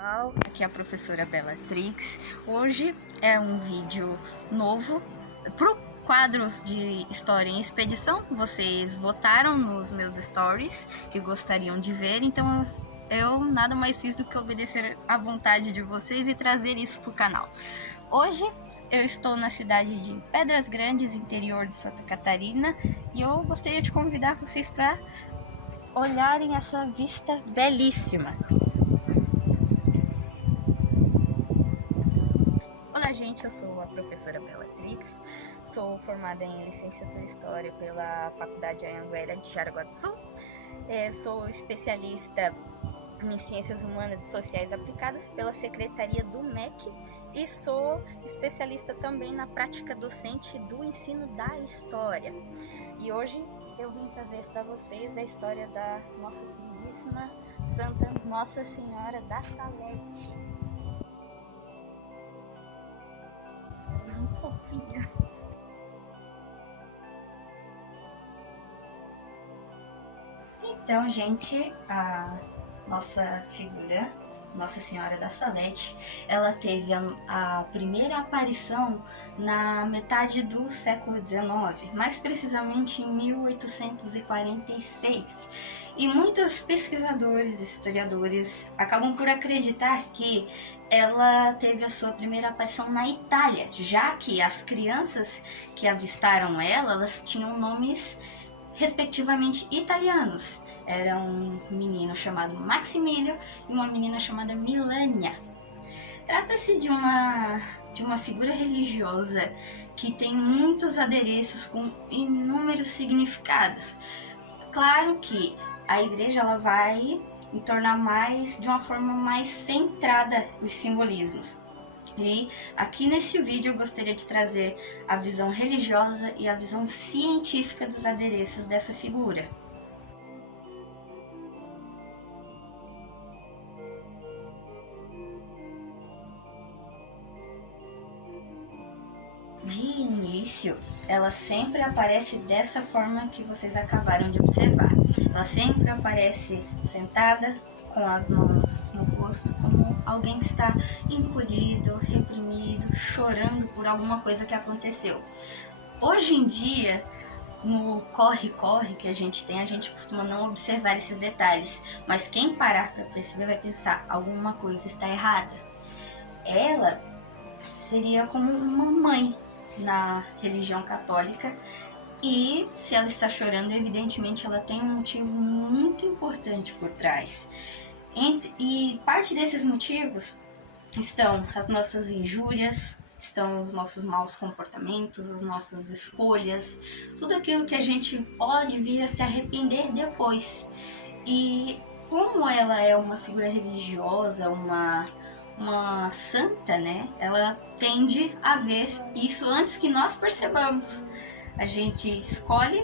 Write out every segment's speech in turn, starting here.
Pessoal, aqui é a professora Bellatrix. Hoje é um vídeo novo pro quadro de História em Expedição. Vocês votaram nos meus stories que gostariam de ver, então eu nada mais fiz do que obedecer à vontade de vocês e trazer isso pro canal. Hoje eu estou na cidade de Pedras Grandes, interior de Santa Catarina, e eu gostaria de convidar vocês para olharem essa vista belíssima. Olá gente, eu sou a professora Bellatrix, sou formada em licenciatura em História pela Faculdade Anhanguera de Jaraguá do Sul, sou especialista em Ciências Humanas e Sociais Aplicadas pela Secretaria do MEC e sou especialista também na prática docente do ensino da História. E hoje eu vim trazer para vocês a história da nossa queridíssima Santa Nossa Senhora da Salete. Muito fofinha. Então, gente, a nossa figura, Nossa Senhora da Salete, ela teve a primeira aparição na metade do século XIX, mais precisamente em 1846. E muitos pesquisadores e historiadores acabam por acreditar que ela teve a sua primeira aparição na Itália, já que as crianças que avistaram ela, elas tinham nomes respectivamente italianos. Era um menino chamado Maximilio e uma menina chamada Milânia. Trata-se de uma figura religiosa que tem muitos adereços com inúmeros significados. Claro que a igreja ela vai tornar de uma forma mais centrada os simbolismos. E aqui neste vídeo eu gostaria de trazer a visão religiosa e a visão científica dos adereços dessa figura. De início, ela sempre aparece dessa forma que vocês acabaram de observar. Ela sempre aparece sentada, com as mãos no rosto, como alguém que está encolhido, reprimido, chorando por alguma coisa que aconteceu. Hoje em dia, no corre-corre que a gente tem, a gente costuma não observar esses detalhes, mas quem parar para perceber vai pensar, alguma coisa está errada. Ela seria como uma mãe na religião católica, e se ela está chorando, evidentemente ela tem um motivo muito importante por trás. E parte desses motivos estão as nossas injúrias, estão os nossos maus comportamentos, as nossas escolhas, tudo aquilo que a gente pode vir a se arrepender depois. E como ela é uma figura religiosa, uma santa, né? Ela tende a ver isso antes que nós percebamos. A gente escolhe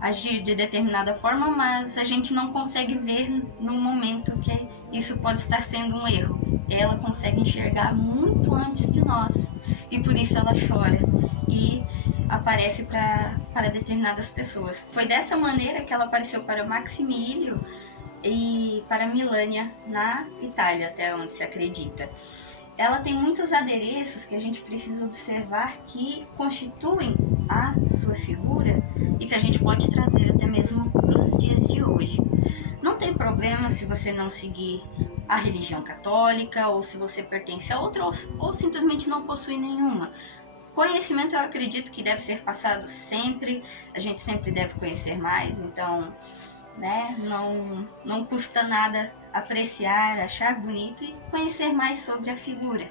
agir de determinada forma, mas a gente não consegue ver no momento que isso pode estar sendo um erro. Ela consegue enxergar muito antes de nós e por isso ela chora e aparece para determinadas pessoas. Foi dessa maneira que ela apareceu para Maximilio e para Milânia na Itália, até onde se acredita. Ela tem muitos adereços que a gente precisa observar que constituem a sua figura e que a gente pode trazer até mesmo para os dias de hoje. Não tem problema se você não seguir a religião católica ou se você pertence a outra ou simplesmente não possui nenhuma. Conhecimento eu acredito que deve ser passado sempre, a gente sempre deve conhecer mais, então não custa nada apreciar, achar bonito e conhecer mais sobre a figura.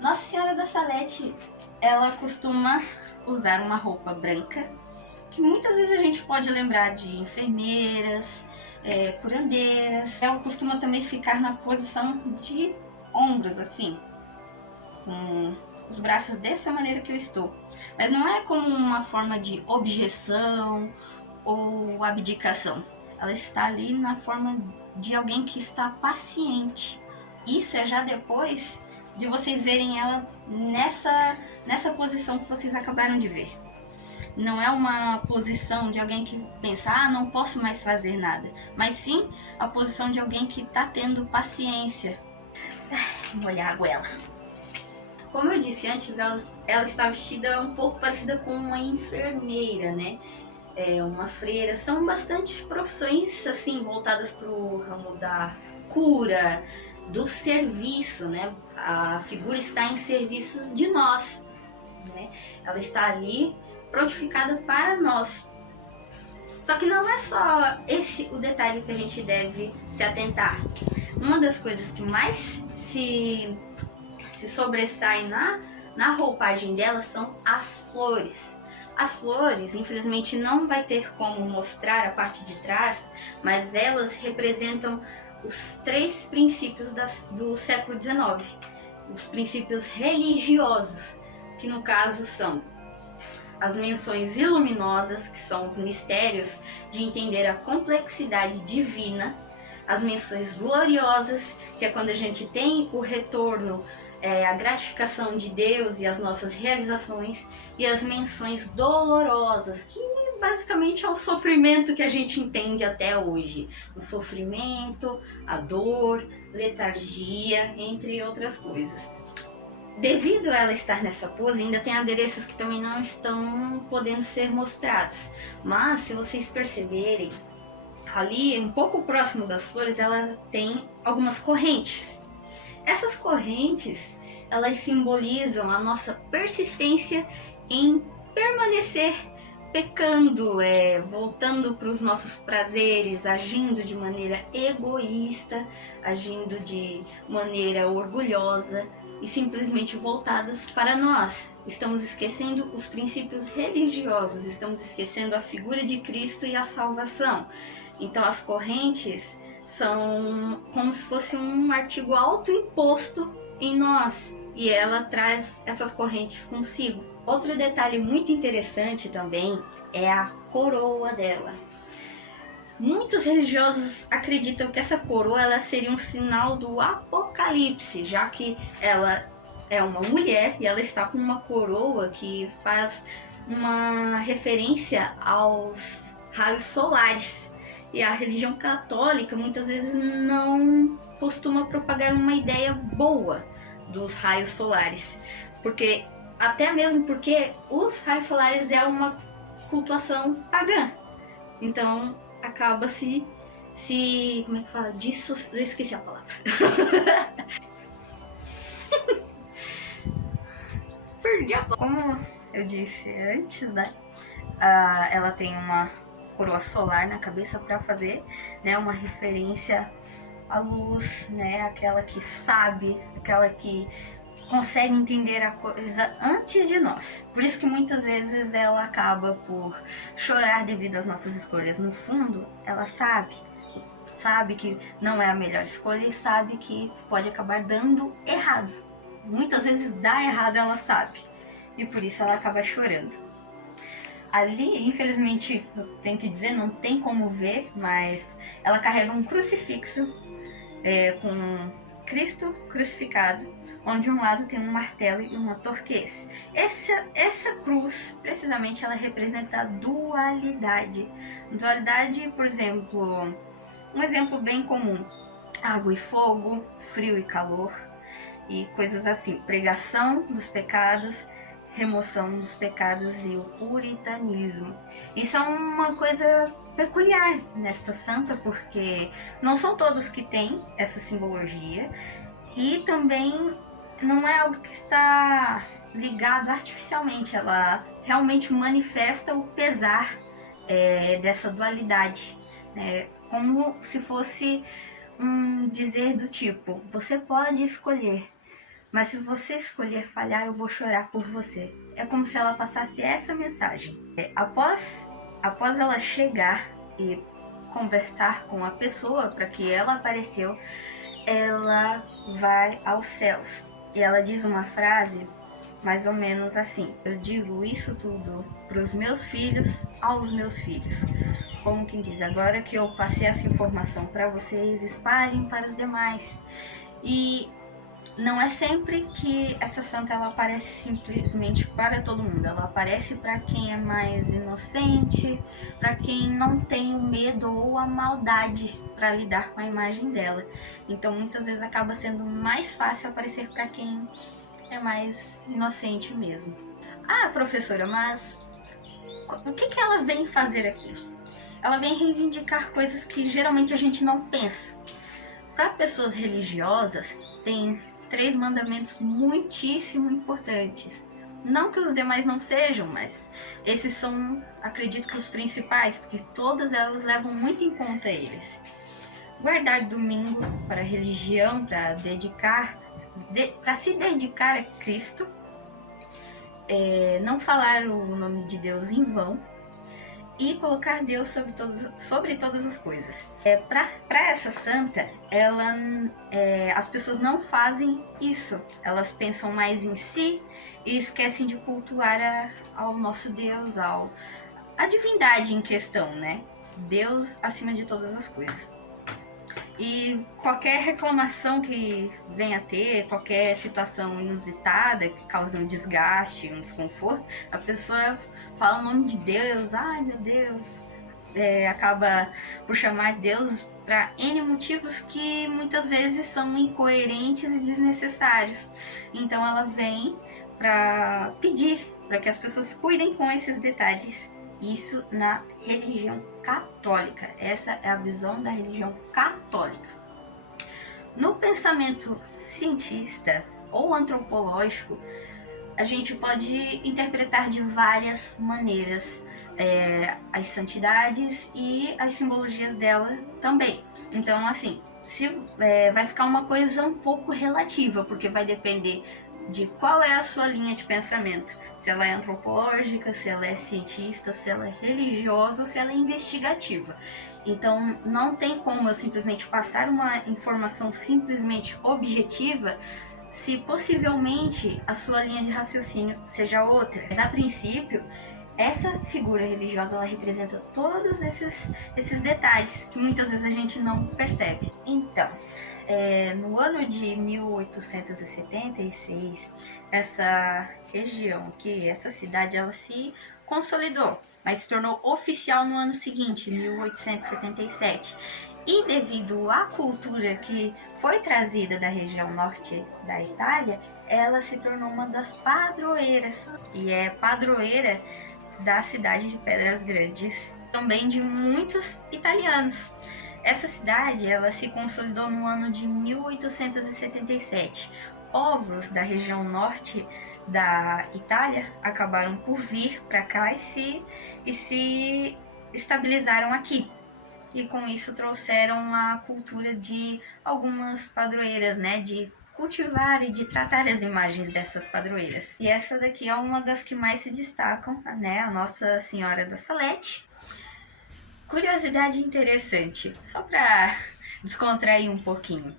Nossa Senhora da Salete, ela costuma usar uma roupa branca, que muitas vezes a gente pode lembrar de enfermeiras, curandeiras. Ela costuma também ficar na posição de ombros, assim, com os braços dessa maneira que eu estou. Mas não é como uma forma de objeção ou abdicação. Ela está ali na forma de alguém que está paciente. Isso é já depois de vocês verem ela nessa posição que vocês acabaram de ver. Não é uma posição de alguém que pensa, não posso mais fazer nada. Mas sim a posição de alguém que está tendo paciência. molhar a goela. Como eu disse antes, ela está vestida um pouco parecida com uma enfermeira, né? Uma freira. São bastante profissões assim voltadas para o ramo da cura, do serviço, né? A figura está em serviço de nós, né? Ela está ali prontificada para nós. Só que não é só esse o detalhe que a gente deve se atentar. Uma das coisas que mais se sobressai na roupagem dela são as flores. As flores, infelizmente, não vai ter como mostrar a parte de trás, mas elas representam os 3 princípios do século XIX. Os princípios religiosos, que no caso são as menções iluminosas, que são os mistérios de entender a complexidade divina, as menções gloriosas, que é quando a gente tem o retorno, a gratificação de Deus e as nossas realizações, e as menções dolorosas, que basicamente é o sofrimento que a gente entende até hoje. O sofrimento, a dor, letargia, entre outras coisas. Devido a ela estar nessa pose, ainda tem adereços que também não estão podendo ser mostrados. Mas, se vocês perceberem, ali, um pouco próximo das flores, ela tem algumas correntes. Essas correntes, elas simbolizam a nossa persistência em permanecer pecando, voltando para os nossos prazeres, agindo de maneira egoísta, agindo de maneira orgulhosa e simplesmente voltadas para nós. Estamos esquecendo os princípios religiosos, estamos esquecendo a figura de Cristo e a salvação. Então as correntes são como se fosse um artigo autoimposto em nós, e ela traz essas correntes consigo. Outro detalhe muito interessante também é a coroa dela. Muitos religiosos acreditam que essa coroa ela seria um sinal do apocalipse, já que ela é uma mulher e ela está com uma coroa que faz uma referência aos raios solares. E a religião católica muitas vezes não costuma propagar uma ideia boa dos raios solares, até mesmo porque os raios solares é uma cultuação pagã. Então acaba como é que fala? Eu esqueci a palavra. Perdi a palavra. Como eu disse antes, né? Ela tem uma coroa solar na cabeça para fazer, né, uma referência à luz, né, aquela que sabe, aquela que consegue entender a coisa antes de nós. Por isso que muitas vezes ela acaba por chorar devido às nossas escolhas. No fundo, ela sabe que não é a melhor escolha e sabe que pode acabar dando errado. Muitas vezes dá errado, ela sabe. E por isso ela acaba chorando. Ali, infelizmente, eu tenho que dizer, não tem como ver, mas ela carrega um crucifixo com Cristo crucificado, onde um lado tem um martelo e uma torquês. Essa cruz, precisamente, ela representa a dualidade. Dualidade, por exemplo, um exemplo bem comum: água e fogo, frio e calor, e coisas assim. Pregação dos pecados, remoção dos pecados e o puritanismo. Isso é uma coisa peculiar nesta santa, porque não são todos que têm essa simbologia, e também não é algo que está ligado artificialmente. Ela realmente manifesta o pesar dessa dualidade, né? Como se fosse um dizer do tipo: você pode escolher, mas se você escolher falhar, eu vou chorar por você. É como se ela passasse essa mensagem. Após ela chegar e conversar com a pessoa para que ela apareceu, ela vai aos céus. E ela diz uma frase mais ou menos assim: eu digo isso tudo para os meus filhos, aos meus filhos. Como quem diz, agora que eu passei essa informação para vocês, espalhem para os demais. E não é sempre que essa santa ela aparece simplesmente para todo mundo. Ela aparece para quem é mais inocente, para quem não tem o medo ou a maldade para lidar com a imagem dela. Então muitas vezes acaba sendo mais fácil aparecer para quem é mais inocente mesmo. Ah, professora, mas o que ela vem fazer aqui? Ela vem reivindicar coisas que geralmente a gente não pensa. Para pessoas religiosas, tem 3 mandamentos muitíssimo importantes. Não que os demais não sejam, mas esses são, acredito que os principais, porque todas elas levam muito em conta eles. Guardar domingo para a religião, para se dedicar a Cristo. Não falar o nome de Deus em vão. E colocar Deus sobre todas as coisas. Para essa santa, as pessoas não fazem isso. Elas pensam mais em si e esquecem de cultuar ao nosso Deus, a divindade em questão, né? Deus acima de todas as coisas. E qualquer reclamação que venha a ter, qualquer situação inusitada que cause um desgaste, um desconforto, a pessoa fala o nome de Deus, ai meu Deus, acaba por chamar Deus para N motivos que muitas vezes são incoerentes e desnecessários. Então ela vem para pedir para que as pessoas cuidem com esses detalhes. Isso na religião católica. Essa é a visão da religião católica. No pensamento cientista ou antropológico, a gente pode interpretar de várias maneiras as santidades e as simbologias dela também. Então, assim, vai ficar uma coisa um pouco relativa, porque vai depender de qual é a sua linha de pensamento. Se ela é antropológica, se ela é cientista, se ela é religiosa, se ela é investigativa. Então não tem como eu simplesmente passar uma informação simplesmente objetiva se possivelmente a sua linha de raciocínio seja outra. Mas a princípio, essa figura religiosa ela representa todos esses detalhes que muitas vezes a gente não percebe. Então, no ano de 1876, essa região aqui, essa cidade, ela se consolidou, mas se tornou oficial no ano seguinte, 1877. E devido à cultura que foi trazida da região norte da Itália, ela se tornou uma das padroeiras, e é padroeira da cidade de Pedras Grandes, também de muitos italianos. Essa cidade ela se consolidou no ano de 1877. Povos da região norte da Itália acabaram por vir para cá e se estabilizaram aqui. E com isso trouxeram a cultura de algumas padroeiras, né? De cultivar e de tratar as imagens dessas padroeiras. E essa daqui é uma das que mais se destacam, né? A Nossa Senhora da Salete. Curiosidade interessante, só para descontrair um pouquinho.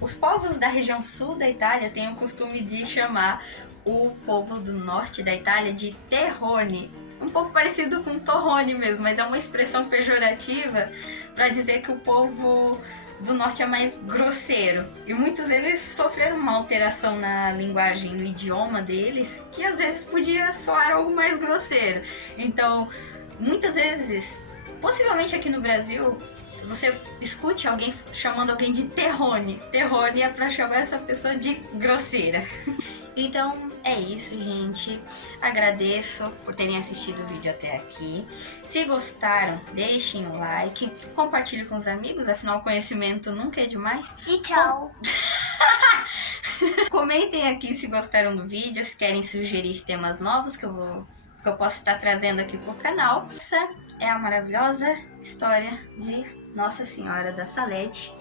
Os povos da região sul da Itália têm o costume de chamar o povo do norte da Itália de terrone. Um pouco parecido com torrone mesmo, mas é uma expressão pejorativa para dizer que o povo do norte é mais grosseiro. E muitos deles sofreram uma alteração na linguagem, no idioma deles, que às vezes podia soar algo mais grosseiro. Então, muitas vezes, possivelmente aqui no Brasil, você escute alguém chamando alguém de terrone. Terrone é pra chamar essa pessoa de grosseira. Então é isso, gente. Agradeço por terem assistido o vídeo até aqui. Se gostaram, deixem o like, compartilhem com os amigos, afinal conhecimento nunca é demais. E tchau! Comentem aqui se gostaram do vídeo, se querem sugerir temas novos que eu posso estar trazendo aqui pro canal. Essa é a maravilhosa história de Nossa Senhora da Salete.